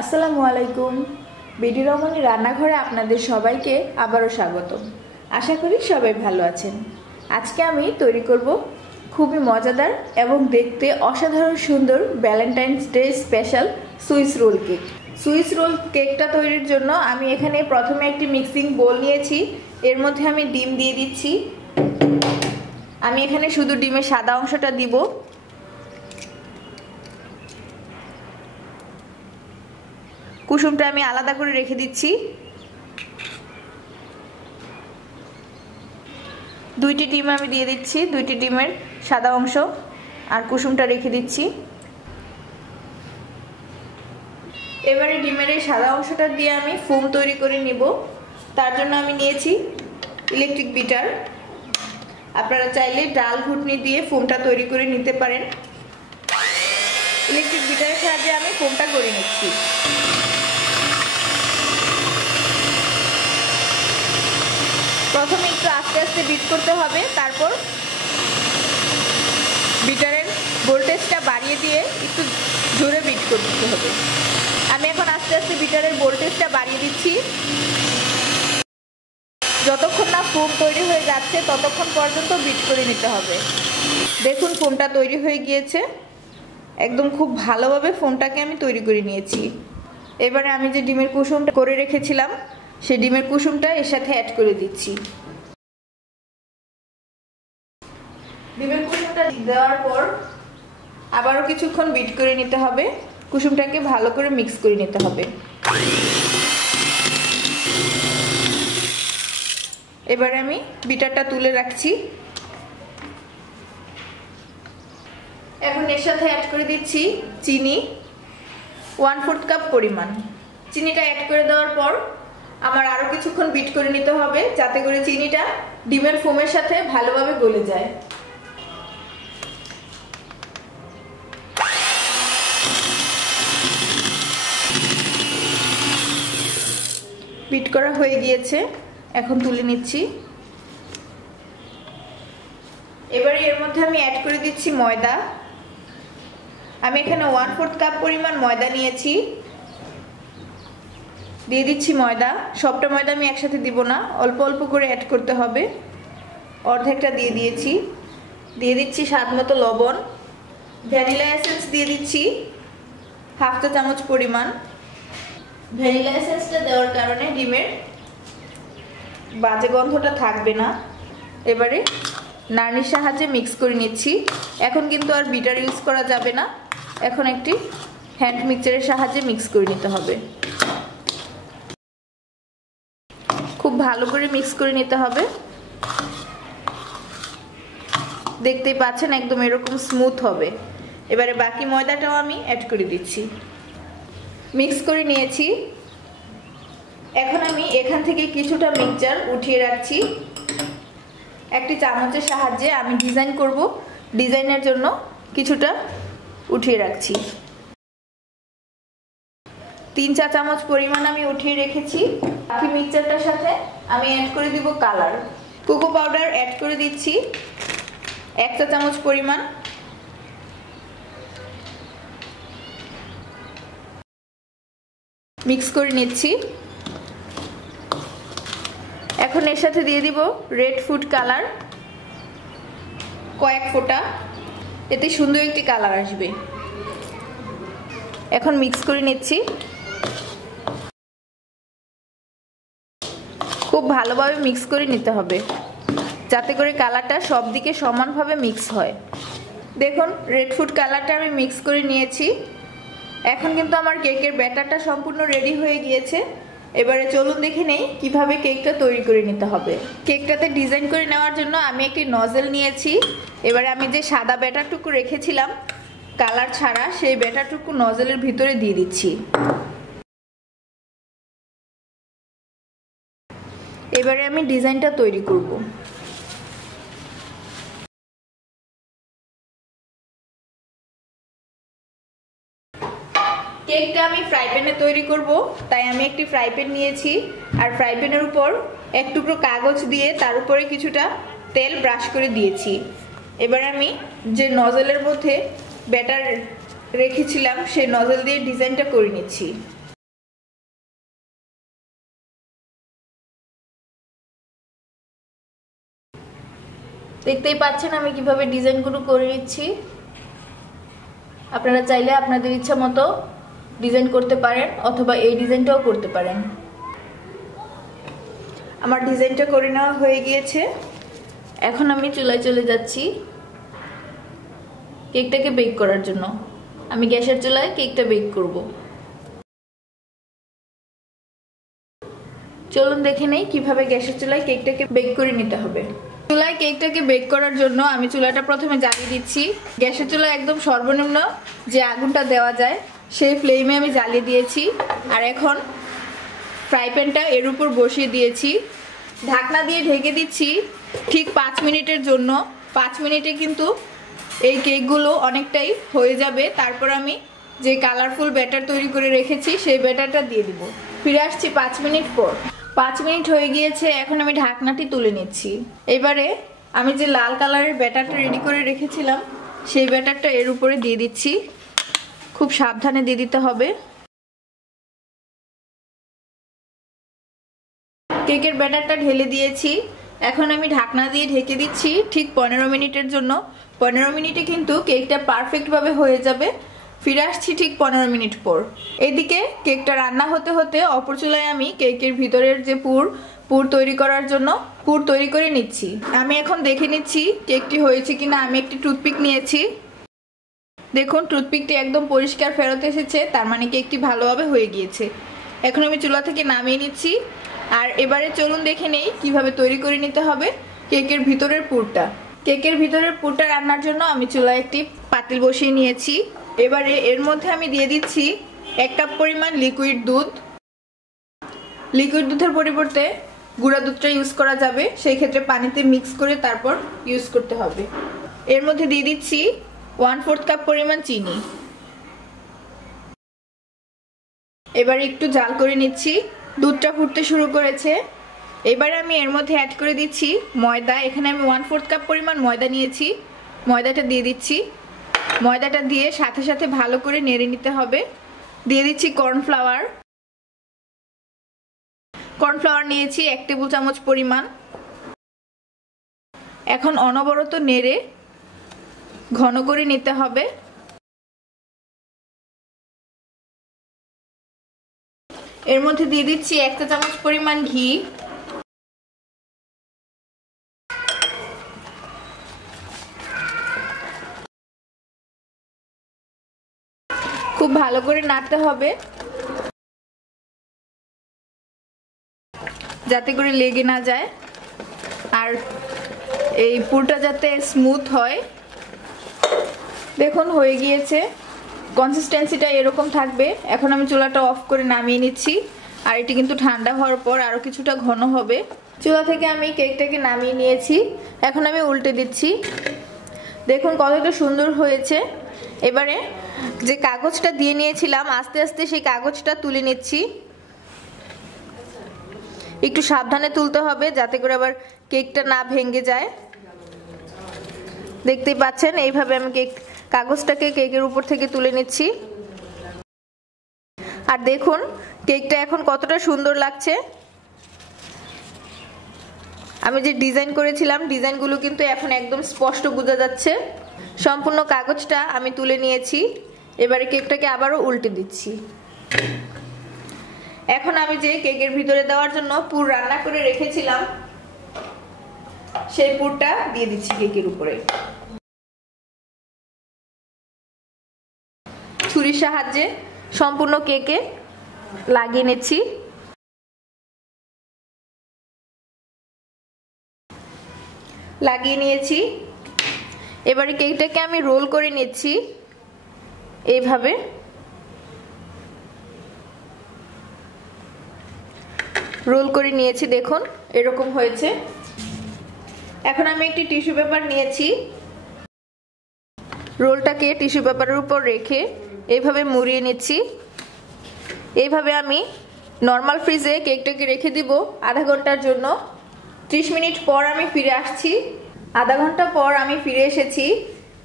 আসসালামু আলাইকুম। বিডি রমণী রান্নাঘরে আপনাদের সবাইকে আবারও স্বাগত আশা করি সবাই ভালো আছেন। আজকে আমি তৈরি করব খুবই মজাদার এবং দেখতে অসাধারণ সুন্দর Valentine's day special Swiss roll cake Swiss roll কেকটা তৈরির জন্য আমি এখানে প্রথমে একটি মিক্সিং বোল নিয়েছি। এর মধ্যে আমি ডিম দিয়ে দিচ্ছি। আমি এখানে শুধু ডিমের সাদা অংশটা দিব। কুসুমটা আমি আলাদা করে রেখে দিচ্ছি। দুইটি ডিম আমি দিয়ে দিচ্ছি, দুইটি ডিমের সাদা অংশ, আর কুসুমটা রেখে দিচ্ছি। এবারে ডিমের এই সাদা অংশটা দিয়ে আমি ফোম তৈরি করে নিব। তার জন্য আমি নিয়েছি ইলেকট্রিক বিটার। আপনারা চাইলে ডাল ঘুটনি দিয়ে ফোমটা তৈরি করে নিতে পারেন। ইলেকট্রিক বিটারের সাহায্যে আমি ফোমটা করে নিচ্ছি প্রথমে আস্তে বিট করতে হবে। তারপর বিটারের ভোল্টেজটা বাড়িয়ে দিয়ে একটু জোরে বিট করতে হবে। আমি এখন আস্তে আস্তে বিটারের ভোল্টেজটা বাড়িয়ে দিচ্ছি। যতক্ষণ না ফোম তৈরি হয়ে যাচ্ছে, ততক্ষণ পর্যন্ত বিট করে নিতে হবে। দেখুন ফোমটা তৈরি হয়ে গিয়েছে। একদম খুব ভালোভাবে ফোমটাকে আমি তৈরি করে নিয়েছি। এবারে আমি যে ডিমের কুসুমটা করে রেখেছিলাম, সেই ডিমের কুসুমটা এর সাথে অ্যাড করে দিচ্ছি। ডিমের কুসুমটা দেওয়ার পর আবারও কিছুক্ষণ বিট করে নিতে হবে। কুসুমটাকে ভালো করে মিক্স করে নিতে হবে। এবারে আমি বিটারটা তুলে রাখছি। এখন এর সাথে অ্যাড করে দিচ্ছি চিনি। ওয়ান ফোর্থ কাপ পরিমাণ। চিনিটা অ্যাড করে দেওয়ার পর আমার আরও কিছুক্ষণ বিট করে নিতে হবে যাতে করে চিনিটা ডিমের ফোমের সাথে ভালোভাবে গলে যায়। বিট করা হয়ে গিয়েছে। এখন তুলে নিচ্ছি। এবারে এর মধ্যে আমি অ্যাড করে দিচ্ছি ময়দা। আমি এখানে ওয়ান ফোর্থ কাপ পরিমাণ ময়দা নিয়েছি। দিয়ে দিচ্ছি ময়দা। সবটা ময়দা আমি একসাথে দিব না। অল্প অল্প করে অ্যাড করতে হবে। অর্ধেকটা দিয়ে দিয়েছি। দিয়ে দিচ্ছি স্বাদ মতো লবণ। ভ্যানিলা এসেন্স দিয়ে দিচ্ছি। হাফ চা চামচ পরিমাণ। ভ্যানিলা এসেন্সটা দেওয়ার কারণে ডিমের বাজে গন্ধটা থাকবে না। এবারে নারনির সাহায্যে মিক্স করে নিচ্ছি। এখন কিন্তু আর বিটার ইউজ করা যাবে না। এখন একটি হ্যান্ড মিক্সচারের সাহায্যে মিক্স করে নিতে হবে। খুব ভালো করে মিক্স করে নিতে হবে। দেখতেই পাচ্ছেন একদম এরকম স্মুথ হবে। এবারে বাকি ময়দাটাও আমি অ্যাড করে দিচ্ছি। মিক্স করে নিয়েছি। এখন আমি এখান থেকে কিছুটা মিক্সচার উঠিয়ে রাখছি। একটি চামচের সাহায্যে আমি ডিজাইন করব। ডিজাইনের জন্য কিছুটা উঠিয়ে রাখছি। তিন চা চামচ পরিমাণ আমি উঠিয়ে রেখেছি। বাকি মিক্সচারটার সাথে আমি অ্যাড করে দিব কালার কোকো পাউডার অ্যাড করে দিচ্ছি। এক চা চামচ পরিমাণ মিক্স করে নিচ্ছি। এখন এর সাথে দিয়ে দিব রেড ফুড কালার। কয়েক ফোঁটা। এতে সুন্দর একটি কালার আসবে। এখন মিক্স করে নিচ্ছি। খুব ভালোভাবে মিক্স করে নিতে হবে। যাতে করে কালারটা সব দিকে সমানভাবে মিক্স হয়। দেখুন, রেড ফুড কালারটা আমি মিক্স করে নিয়েছি। এখন কিন্তু আমার কেকের ব্যাটারটা সম্পূর্ণ রেডি হয়ে গিয়েছে। এবারে চলুন দেখে নেই কীভাবে কেকটা তৈরি করে নিতে হবে। কেকটাতে ডিজাইন করে নেওয়ার জন্য আমি একটি নজেল নিয়েছি। এবারে আমি যে সাদা ব্যাটারটুকু রেখেছিলাম কালার ছাড়া সেই ব্যাটারটুকু নজেলের ভিতরে দিয়ে দিচ্ছি। এবারে আমি ডিজাইনটা তৈরি করব। কেকটা আমি ফ্রাই প্যানে তৈরি করব। তাই আমি একটি ফ্রাই প্যান নিয়েছি। আর ফ্রাই প্যানের উপর এক টুকরো কাগজ দিয়ে তার উপরে কিছুটা তেল ব্রাশ করে দিয়েছি। এবার আমি যে নজলের মধ্যে ব্যাটার রেখেছিলাম, সেই নজল দিয়ে ডিজাইনটা করে নিচ্ছি। দেখতেই পাচ্ছেন আমি কীভাবে ডিজাইনগুলো করে নিচ্ছি। আপনারা চাইলে আপনাদের ইচ্ছা মতো ডিজাইন করতে পারেন অথবা এই ডিজাইনটাও করতে পারেন। আমার ডিজাইনটা করে নেওয়া হয়ে গিয়েছে। এখন আমি চুলায় চলে যাচ্ছি কেকটাকে বেক করার জন্য। আমি গ্যাসের চুলায় কেকটা বেক করব। চলুন দেখে নেই কীভাবে গ্যাসের চুলায় কেকটাকে বেক করে নিতে হবে। চুলায় কেকটাকে বেক করার জন্য আমি চুলাটা প্রথমে জ্বালিয়ে দিচ্ছি। গ্যাসের চুলায় একদম সর্বনিম্ন যে আগুনটা দেওয়া যায় সেই ফ্লেমে আমি জ্বালিয়ে দিয়েছি। আর এখন ফ্রাই প্যানটা এর উপর বসিয়ে দিয়েছি। ঢাকনা দিয়ে ঢেকে দিচ্ছি ঠিক পাঁচ মিনিটের জন্য। পাঁচ মিনিটে কিন্তু এই কেকগুলো অনেকটাই হয়ে যাবে। তারপর আমি যে কালারফুল ব্যাটার তৈরি করে রেখেছি, সেই ব্যাটারটা দিয়ে দিব। ফিরে আসছি পাঁচ মিনিট পর। পাঁচ মিনিট হয়ে গিয়েছে, এখন আমি ঢাকনাটি তুলে নিচ্ছি। এবারে আমি যে লাল কালারের ব্যাটারটা রেডি করে রেখেছিলাম, সেই ব্যাটারটা এর উপরে দিয়ে দিচ্ছি। খুব সাবধানে দিয়ে দিতে হবে। কেকের ব্যাটারটা ঢেলে দিয়েছি। এখন আমি ঢাকনা দিয়ে ঢেকে দিচ্ছি ঠিক পনেরো মিনিটের জন্য। পনেরো মিনিটে কিন্তু কেকটা পারফেক্টভাবে হয়ে যাবে। ফিরে আসছি ঠিক পনেরো মিনিট পর। এদিকে কেকটা রান্না হতে হতে অপর চুলায় আমি কেকের ভিতরের যে পুর পুর তৈরি করার জন্য পুর তৈরি করে নিচ্ছি। আমি এখন দেখে নিচ্ছি কেকটি হয়েছে কিনা। আমি একটি টুথপিক নিয়েছি। দেখুন, টুথপিকটি একদম পরিষ্কার ফেরত এসেছে, তার মানে কি কেকটি ভালোভাবে হয়ে গিয়েছে। এখন আমি চুলা থেকে নামিয়ে নিচ্ছি, আর এবারে চলুন দেখে নেই কীভাবে তৈরি করে নিতে হবে কেকের ভিতরের পুরটা। কেকের ভিতরের পুরটা রান্নার জন্য আমি চুলায় একটি পাতিল বসিয়ে নিয়েছি। এবারে এর মধ্যে আমি দিয়ে দিচ্ছি এক কাপ পরিমাণ লিকুইড দুধ। লিকুইড দুধের পরিবর্তে গুঁড়া দুধটা ইউজ করা যাবে, সেই ক্ষেত্রে পানিতে মিক্স করে তারপর ইউজ করতে হবে। এর মধ্যে দিয়ে দিচ্ছি ওয়ান ফোর্থ কাপ পরিমাণ চিনি। এবার একটু জাল করে নিচ্ছি। দুধটা ফুটতে শুরু করেছে। এবার আমি এর মধ্যে অ্যাড করে দিচ্ছি ময়দা। এখানে আমি ওয়ান ফোর্থ কাপ পরিমাণ ময়দা নিয়েছি। ময়দাটা দিয়ে দিচ্ছি। ময়দাটা দিয়ে সাথে সাথে ভালো করে নেড়ে নিতে হবে। দিয়ে দিচ্ছি কর্নফ্লাওয়ার। কর্নফ্লাওয়ার নিয়েছি এক টেবিল চামচ পরিমাণ। এখন অনবরত নেড়ে ঘন করে নিতে হবে। এর মধ্যে দিয়ে দিচ্ছি একটা চামচ পরিমাণ ঘি। খুব ভালো করে নাড়তে হবে। যাতে করে লেগে না যায়। আর এই পুরটা যাতে স্মুথ হয়। দেখুন, হয়ে গিয়েছে। কনসিস্টেন্সিটা এরকম থাকবে। এখন আমি চুলাটা অফ করে নামিয়ে নিচ্ছি। আর এটি কিন্তু ঠান্ডা হওয়ার পর আরও কিছুটা ঘন হবে। চুলা থেকে আমি কেকটাকে নামিয়ে নিয়েছি। এখন আমি উল্টে দিচ্ছি। দেখুন, কতটা সুন্দর হয়েছে। এবারে যে কাগজটা দিয়ে নিয়েছিলাম, আস্তে আস্তে সেই কাগজটা তুলে নিচ্ছি। একটু সাবধানে তুলতে হবে, যাতে করে আবার কেকটা না ভেঙে যায়। দেখতেই পাচ্ছেন, এইভাবে আমি কেক, কাগজটাকে কেকের উপর থেকে তুলে নিচ্ছি। আর দেখুন, কেকটা এখন কতটা সুন্দর লাগছে। আমি যে ডিজাইন করেছিলাম, ডিজাইনগুলো কিন্তু এখন একদম স্পষ্ট বোঝা যাচ্ছে। সম্পূর্ণ কাগজটা আমি তুলে নিয়েছি। এবারে কেকটাকে আবারও উল্টে দিচ্ছি। এখন আমি যে কেকের ভিতরে দেওয়ার জন্য পুর রান্না করে রেখেছিলাম সেই পুরটা দিয়ে দিচ্ছি কেকের উপরে। ছুরির সাহায্যে সম্পূর্ণ কেকে লাগিয়ে নিচ্ছি। লাগিয়ে নিয়েছি। এবারে কেকটাকে আমি রোল করে নিচ্ছি এইভাবে। রোল করে নিয়েছি, দেখুন, এরকম হয়েছে। এখন আমি একটি টিস্যু পেপার নিয়েছি। রোলটাকে টিস্যু পেপারের উপর রেখে এইভাবে মুড়িয়ে নিচ্ছি। এইভাবে আমি নর্মাল ফ্রিজে কেকটাকে রেখে দিব আধা ঘণ্টার জন্য। ত্রিশ মিনিট পর আমি ফিরে আসছি। আধা ঘণ্টা পর আমি ফিরে এসেছি।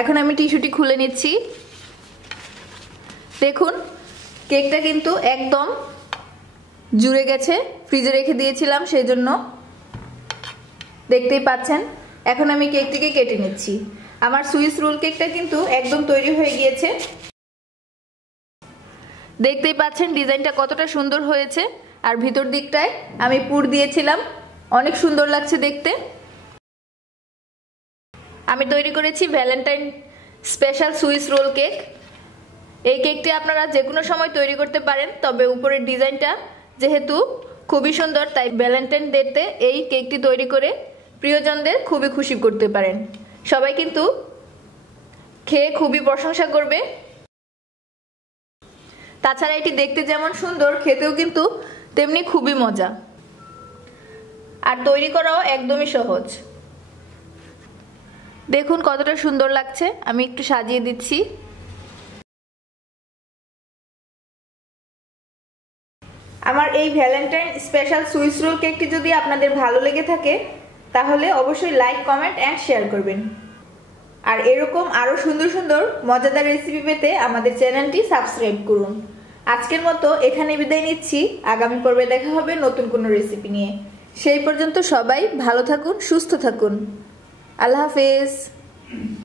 এখন আমি টিস্যুটি খুলে নিচ্ছি। দেখুন, কেকটা কিন্তু একদম জুড়ে গেছে। ফ্রিজে রেখে দিয়েছিলাম সেই জন্য দেখতেই পাচ্ছেন? এখন আমি কেকটিকে কেটে নিচ্ছি। আমার সুইস রোল কেকটা কিন্তু একদম তৈরি হয়ে গিয়েছে। দেখতেই পাচ্ছেন ডিজাইনটা কতটা সুন্দর হয়েছে। আর ভিতর দিকটায় আমি পুর দিয়েছিলাম। অনেক সুন্দর লাগছে দেখতে। আমি তৈরি করেছি Valentine special Swiss roll cake এই কেকটি আপনারা যে কোনো সময় তৈরি করতে পারেন, তবে উপরের ডিজাইনটা যেহেতু খুবই সুন্দর, তাই ভ্যালেন্টাইন ডেতে এই কেকটি তৈরি করে প্রিয়জনদের খুবই খুশি করতে পারেন। সবাই কিন্তু খেয়ে খুবই প্রশংসা করবে। তাছাড়া এটি দেখতে যেমন সুন্দর, খেতেও কিন্তু তেমনি খুবই মজা। আর তৈরি করাও একদমই সহজ। দেখুন কতটা সুন্দর লাগছে। আমি একটু সাজিয়ে দিচ্ছি। আমার এই ভ্যালেন্টাইন স্পেশাল সুইস রোল কেকটি যদি আপনাদের ভালো লেগে থাকে তাহলে অবশ্যই লাইক কমেন্ট অ্যান্ড শেয়ার করবেন। আর এরকম আরও সুন্দর সুন্দর মজাদার রেসিপি পেতে আমাদের চ্যানেলটি সাবস্ক্রাইব করুন। আজকের মতো এখানে বিদায় নিচ্ছি। আগামী পর্বে দেখা হবে নতুন কোনো রেসিপি নিয়ে। সেই পর্যন্ত সবাই ভালো থাকুন, সুস্থ থাকুন। আল্লাহ হাফেজ।